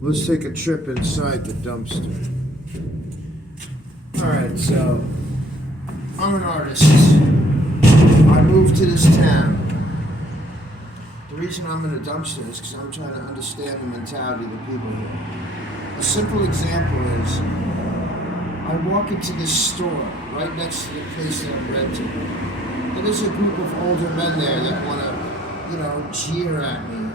Let's take a trip inside the dumpster. Alright, so I'm an artist. I moved to this town. The reason I'm in a dumpster is because I'm trying to understand the mentality of the people here. A simple example is I walk into this store right next to the place that I'm renting. And there's a group of older men there that want to, jeer at me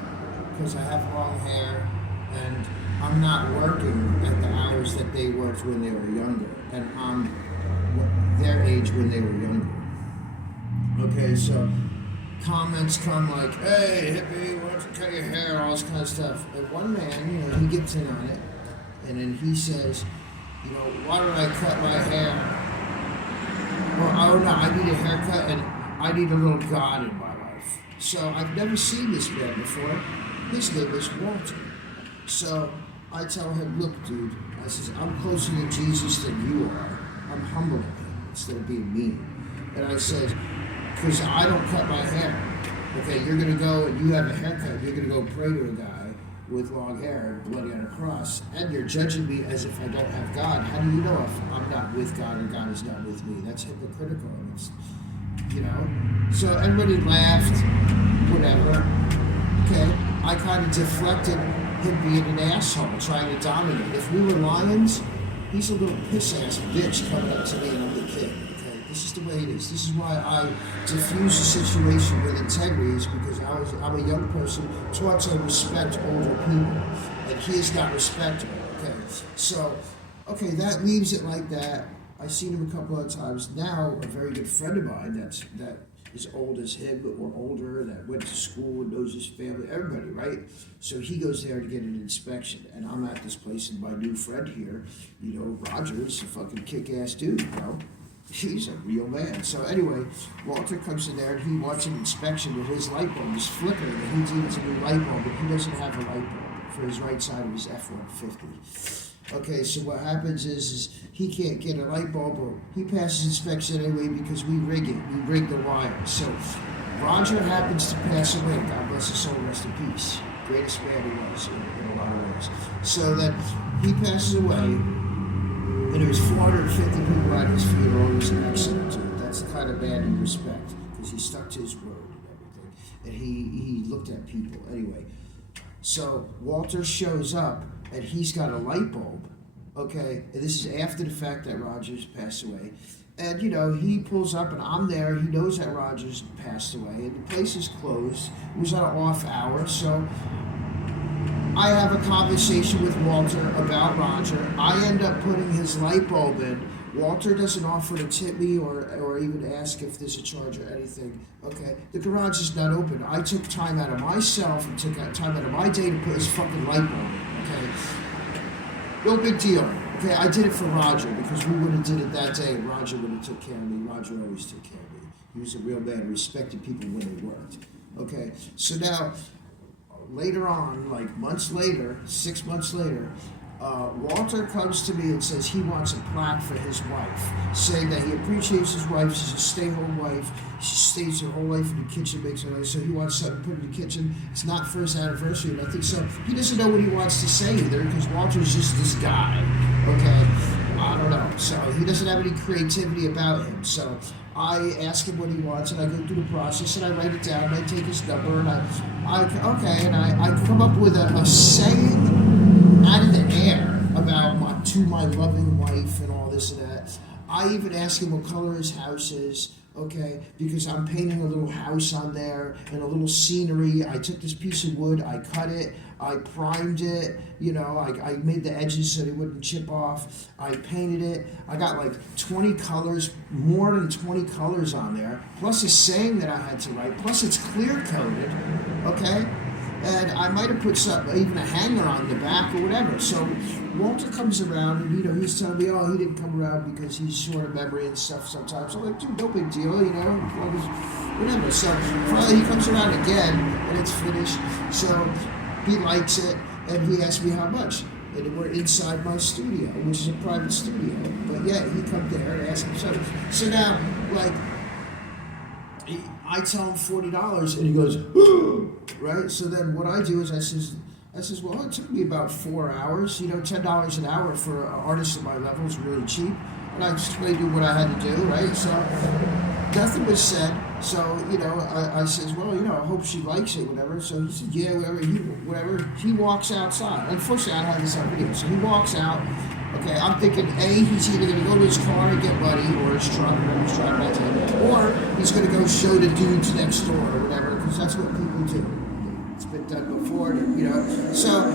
because I have long hair and I'm not working at the hours that they worked when they were younger. And I'm their age when they were younger. Okay, so comments come like, hey, hippie, why don't you cut your hair, all this kind of stuff. And one man, he gets in on it, and then he says, why don't I cut my hair? Well, no, I need a haircut, and I need a little God in my life. So I've never seen this man before. His name is Walter. So I tell him, look, dude, I says, I'm closer to Jesus than you are. I'm humbling him instead of being mean. And I says, because I don't cut my hair. Okay, you're going to go and you have a haircut. You're going to go pray to a guy with long hair, bloody on a cross, and you're judging me as if I don't have God. How do you know if I'm not with God or God is not with me? That's hypocritical. It's, So everybody laughed, whatever. Okay, I kind of deflected him being an asshole, trying to dominate. If we were lions, he's a little piss-ass bitch coming up to me and I'm the king. This is the way it is. This is why I diffuse the situation with integrity, is because I'm a young person taught to respect older people, and he is not respectable. Okay, so that leaves it like that. I've seen him a couple of times now. A very good friend of mine that is old as him or older, that went to school and knows his family, everybody, right? So he goes there to get an inspection, and I'm at this place, and my new friend here, Roger's a fucking kick-ass dude, He's a real man. So anyway, Walter comes in there and he wants an inspection, and his light bulb is flickering, and he needs a new light bulb, but he doesn't have a light bulb for his right side of his F-150. Okay, so what happens is he can't get a light bulb, or he passes inspection anyway because we rig it. We rig the wire. So Roger happens to pass away. God bless his soul, rest in peace. Greatest man he was in a lot of ways. So that he passes away. And there was 450 people at his funeral. He was an excellent dude. That's the kind of man you respect, because he stuck to his word and everything. And he looked at people. Anyway, so Walter shows up, and he's got a light bulb, okay? And this is after the fact that Rogers passed away. And, he pulls up, and I'm there. He knows that Rogers passed away, and the place is closed. It was on an off hour, so I have a conversation with Walter about Roger. I end up putting his light bulb in. Walter doesn't offer to tip me or even ask if there's a charge or anything. Okay, the garage is not open. I took time out of myself and took time out of my day to put his fucking light bulb in. Okay, no big deal. Okay, I did it for Roger because we would have did it that day and Roger would have took care of me. Roger always took care of me. He was a real man, respected people when they worked. Okay, so now, later on, like months later, 6 months later, Walter comes to me and says he wants a plaque for his wife, saying that he appreciates his wife. She's a stay-home wife. She stays her whole life in the kitchen, makes her life, so he wants something put in the kitchen. It's not for his anniversary, and I think so. He doesn't know what he wants to say either, because Walter's just this guy, okay? I don't know. So he doesn't have any creativity about him. So I ask him what he wants, and I go through the process, and I write it down, and I take his number, and I come up with a saying out of the air about my loving wife and all this and that. I even ask him what color his house is, okay, because I'm painting a little house on there and a little scenery. I took this piece of wood, I cut it, I primed it, I made the edges so they wouldn't chip off. I painted it. I got like 20 colors, more than 20 colors on there, plus a saying that I had to write, plus it's clear coded, okay? And I might have put even a hanger on the back or whatever. So Walter comes around and, he's telling me, he didn't come around because he's short of memory and stuff sometimes. I'm like, dude, no big deal, whatever. So finally he comes around again and it's finished. So he likes it and he asks me how much. And we're inside my studio, which is a private studio. But yeah, he come there and ask him something. So now, I tell him $40 and he goes, right? So then what I do is I says, I says, well, it took me about 4 hours. $10 an hour for an artist at my level is really cheap. And I explained to him what I had to do, right? So nothing was said. So, I says, well, I hope she likes it, whatever. So he said, yeah, whatever. He walks outside. Unfortunately, I don't have this on video. So he walks out. Okay, I'm thinking, A, he's either going to go to his car and get money, or his truck, whatever he's driving back to, or he's going to go show the dudes next door, or whatever, because that's what people do. It's been done before, So,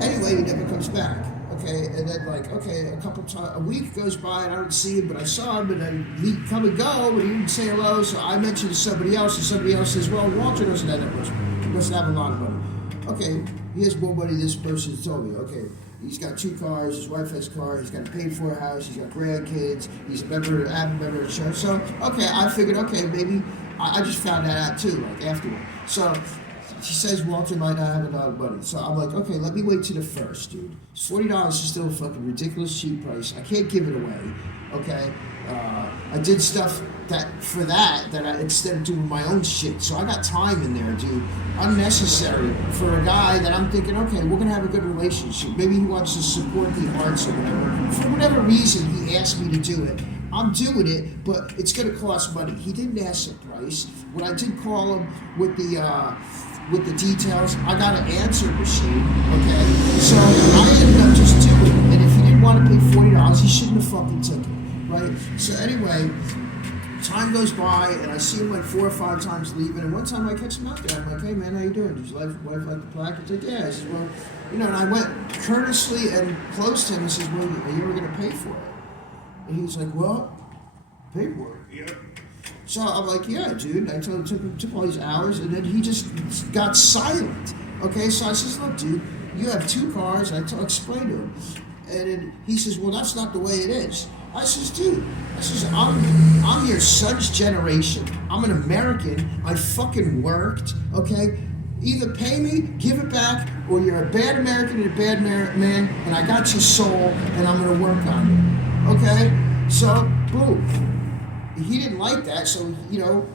anyway, he never comes back. Okay, and then a week goes by and I don't see him, but I saw him, and I come and go, but he didn't say hello, so I mentioned to somebody else, and somebody else says, well, Walter doesn't have that much money. He doesn't have a lot of money. Okay, he has more money than this person told me. Okay, he's got 2 cars, his wife has a car, he's got a paid-for house, he's got grandkids, he's a member of church. So, okay, I figured, maybe, I just found that out too, afterward. So, she says Walter might not have a lot of money. So I'm like, okay, let me wait to the first, dude. $40 is still a fucking ridiculous cheap price. I can't give it away, okay? I did stuff that instead of doing my own shit. So I got time in there, dude. Unnecessary for a guy that I'm thinking, okay, we're going to have a good relationship. Maybe he wants to support the arts or whatever. For whatever reason, he asked me to do it. I'm doing it, but it's going to cost money. He didn't ask the price. When I did call him with the details, I got an answer machine, okay? So I ended up just doing it. And if he didn't want to pay $40, he shouldn't have fucking took it, right? So anyway, time goes by, and I see him like 4 or 5 times leaving, and one time I catch him out there. I'm like, hey man, how you doing? Does your wife like the plaque? He's like, yeah. I said, well, and I went courteously and close to him and says, well, are you ever going to pay for it? And he's like, well, pay for it, yeah. So I'm like, yeah, dude. I told him it took all these hours, and then he just got silent. Okay, so I says, look, dude, you have 2 cars. I explained to him, and then he says, well, that's not the way it is. I says, dude, I'm your son's generation. I'm an American. I fucking worked. Okay, either pay me, give it back, or you're a bad American and a bad man, and I got your soul, and I'm gonna work on it. Okay, so boom. He didn't like that, so,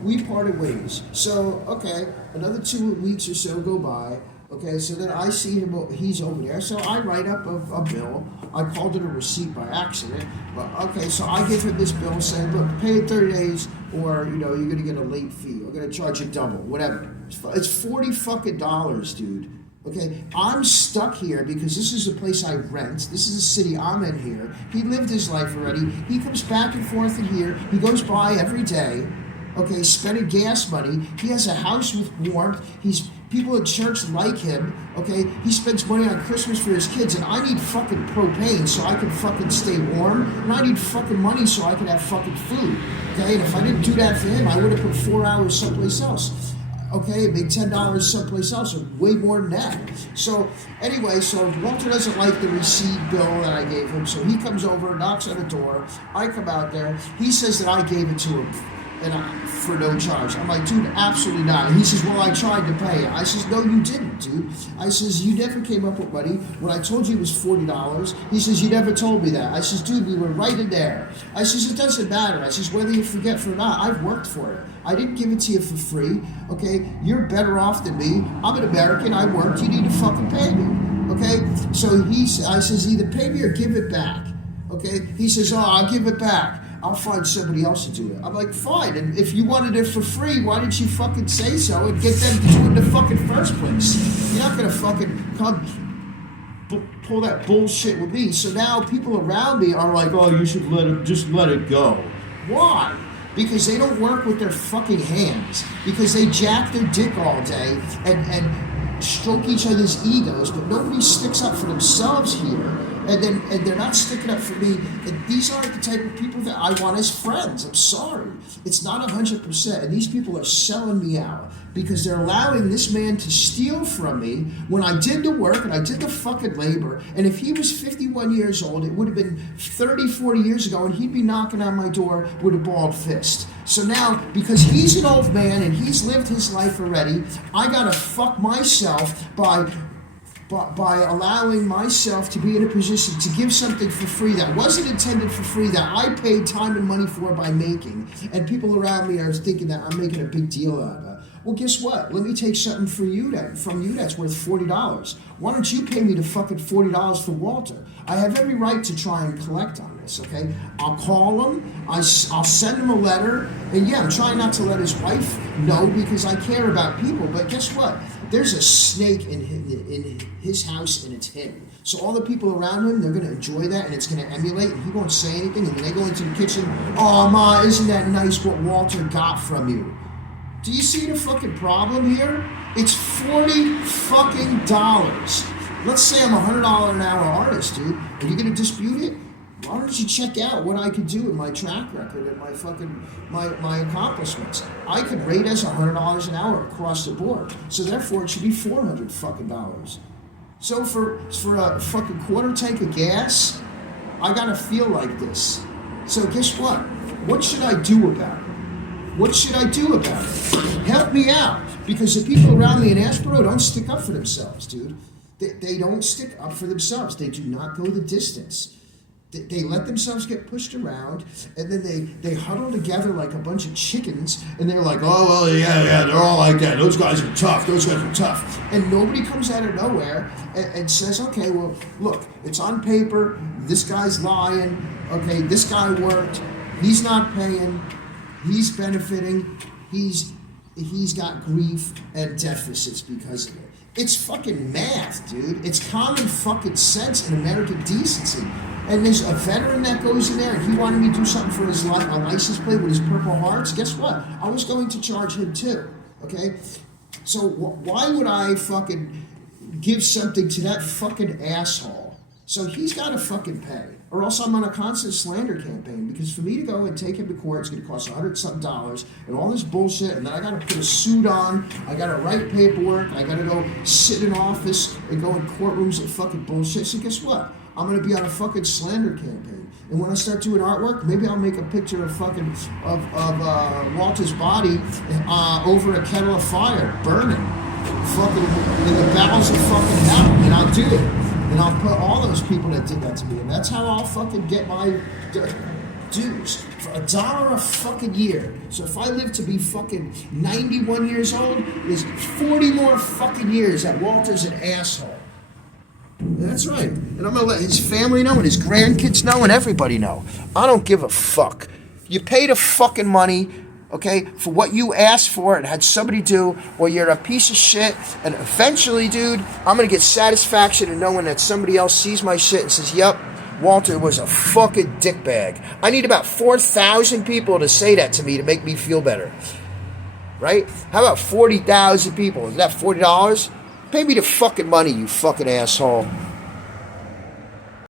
we parted ways. So, okay, another 2 weeks or so go by. Okay, so then I see him, he's over there. So I write up a bill. I called it a receipt by accident. But, okay, so I give him this bill saying, look, pay it 30 days or, you're going to get a late fee. I'm going to charge you double, whatever. It's $40 fucking dollars, dude. Okay, I'm stuck here because this is a place I rent. This is a city I'm in here. He lived his life already. He comes back and forth in here. He goes by every day. Okay, spending gas money. He has a house with warmth. People at church like him. Okay, he spends money on Christmas for his kids, and I need fucking propane so I can fucking stay warm, and I need fucking money so I can have fucking food. Okay, and if I didn't do that for him, I would have put 4 hours someplace else. Okay, it made $10 someplace else, or way more than that. So, anyway, Walter doesn't like the receipt bill that I gave him, so he comes over, knocks on the door. I come out there. He says that I gave it to him for no charge. I'm like, dude, absolutely not. And he says, well, I tried to pay. I says, no, you didn't, dude. I says, you never came up with money. When I told you it was $40, he says, you never told me that. I says, dude, we were right in there. I says, it doesn't matter. I says, whether you forget or not, I've worked for it. I didn't give it to you for free, okay? You're better off than me. I'm an American. I worked. You need to fucking pay me, okay? So I says, either pay me or give it back, okay? He says, oh, I'll give it back. I'll find somebody else to do it. I'm like, fine. And if you wanted it for free, why didn't you fucking say so and get them to do it in the fucking first place? You're not gonna fucking come pull that bullshit with me. So now people around me are like, oh, you should just let it go. Why? Because they don't work with their fucking hands. Because they jack their dick all day and stroke each other's egos, but nobody sticks up for themselves here. And they're not sticking up for me. And these aren't the type of people that I want as friends. I'm sorry. It's not 100%. And these people are selling me out because they're allowing this man to steal from me when I did the work and I did the fucking labor. And if he was 51 years old, it would have been 30, 40 years ago, and he'd be knocking on my door with a balled fist. So now, because he's an old man and he's lived his life already, I gotta fuck myself by allowing myself to be in a position to give something for free that wasn't intended for free, that I paid time and money for by making. And people around me are thinking that I'm making a big deal out of it. Well, guess what? Let me take something from you that's worth $40. Why don't you pay me the fucking $40 for Walter? I have every right to try and collect on this, okay? I'll call him, I'll send him a letter, and yeah, I'm trying not to let his wife know because I care about people, but guess what? There's a snake in his house and it's him. So all the people around him, they're going to enjoy that and it's going to emulate and he won't say anything. And when they go into the kitchen, oh, Ma, isn't that nice what Walter got from you? Do you see the fucking problem here? It's $40 fucking dollars. Let's say I'm a $100 an hour artist, dude. Are you going to dispute it? Why don't you check out what I could do in my track record and my fucking my accomplishments? I could rate as $100 an hour across the board. So therefore, it should be $400 fucking dollars. So for a fucking quarter tank of gas, I gotta feel like this. So guess what? What should I do about it? What should I do about it? Help me out, because the people around me in Asheboro don't stick up for themselves, dude. They don't stick up for themselves. They do not go the distance. They let themselves get pushed around, and then they huddle together like a bunch of chickens, and they're like, oh, well, yeah, they're all like that. Those guys are tough. And nobody comes out of nowhere and says, okay, well, look, it's on paper. This guy's lying. Okay, this guy worked. He's not paying. He's benefiting. He's got grief and deficits because of it. It's fucking math, dude. It's common fucking sense and American decency. And there's a veteran that goes in there and he wanted me to do something for his license plate with his Purple Hearts. Guess what? I was going to charge him too, okay? So why would I fucking give something to that fucking asshole? So he's got to fucking pay. Or else I'm on a constant slander campaign, because for me to go and take him to court, it's going to cost $100-something and all this bullshit, and then I got to put a suit on, I got to write paperwork, I got to go sit in office and go in courtrooms and fucking bullshit. So guess what? I'm going to be on a fucking slander campaign. And when I start doing artwork, maybe I'll make a picture of fucking Walter's body over a kettle of fire, burning, fucking in the bowels of fucking hell, and I'll do it. And I'll put all those people that did that to me, and that's how I'll fucking get my dues for $1 a fucking year. So if I live to be fucking 91 years old, there's 40 more fucking years that Walter's an asshole. That's right. And I'm gonna let his family know and his grandkids know and everybody know. I don't give a fuck. You pay the fucking money, okay, for what you asked for and had somebody do, or you're a piece of shit, and eventually, dude, I'm gonna get satisfaction in knowing that somebody else sees my shit and says, yep, Walter was a fucking dickbag. I need about 4,000 people to say that to me to make me feel better. Right? How about 40,000 people? Is that $40? Pay me the fucking money, you fucking asshole.